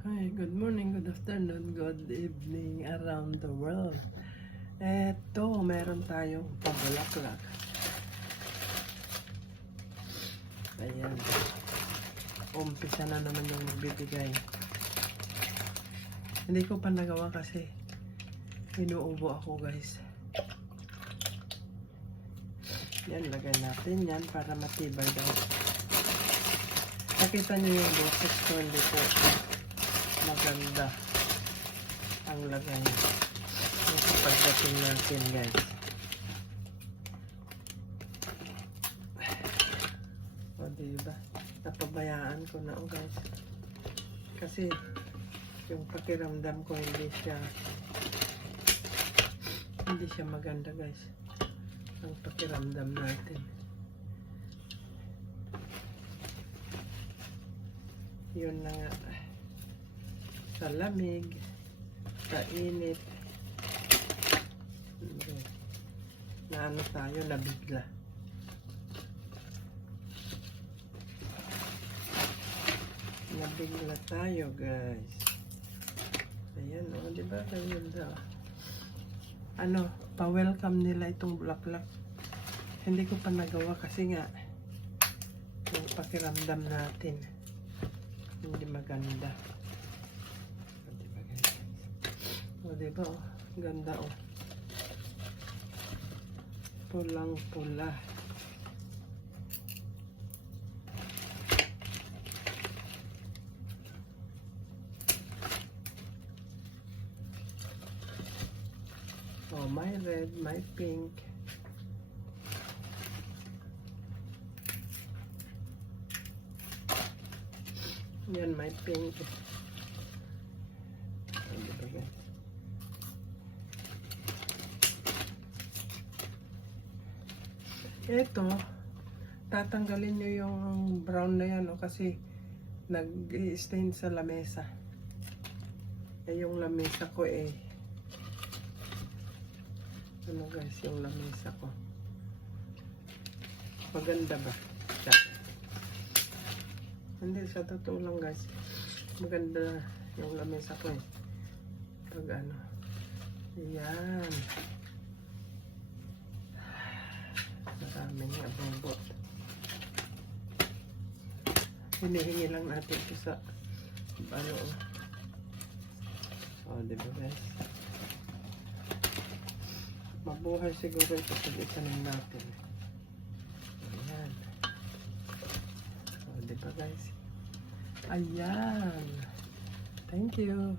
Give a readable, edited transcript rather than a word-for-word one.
Hi, good morning, good afternoon, good evening around the world. Eto, meron tayong pabulaklak. Ayan. Umpisa na naman yung magbibigay. Hindi ko pa nagawa kasi inuubo ako, guys. Yan, lagay natin yan para matibay daw. Nakita nyo yung boses ko, hindi po maganda ang lagay sa pagdating natin, guys. O diba, napabayaan ko na, guys, kasi yung pakiramdam ko hindi siya maganda, guys, ang pakiramdam natin. Yun na nga, sa lamig, sa init, na ano tayo, nabigla. Nabigla tayo, guys. Ayan, o, diba? Ganyan daw. Ano, pa-welcome nila itong bulaklak. Hindi ko pa nagawa kasi nga, yung pakiramdam natin, hindi maganda. O diba, oh, ganda, oh. Pulang-pula. Oh, may red, may pink. Yan, may pink. O diba, guys? Ito, tatanggalin nyo yung brown na yan, kasi nag-stain sa lamesa. Yung lamesa ko ano, guys, yung lamesa ko maganda ba? Hindi, sa totoo lang, guys, maganda yung lamesa ko pag ano, yan. Maraming abobot. Hinihingi lang natin ito sa ano. O, diba, guys? Mabuhay siguro ito pag itanim natin. Ayan. O, diba, guys? Ayan. Thank you.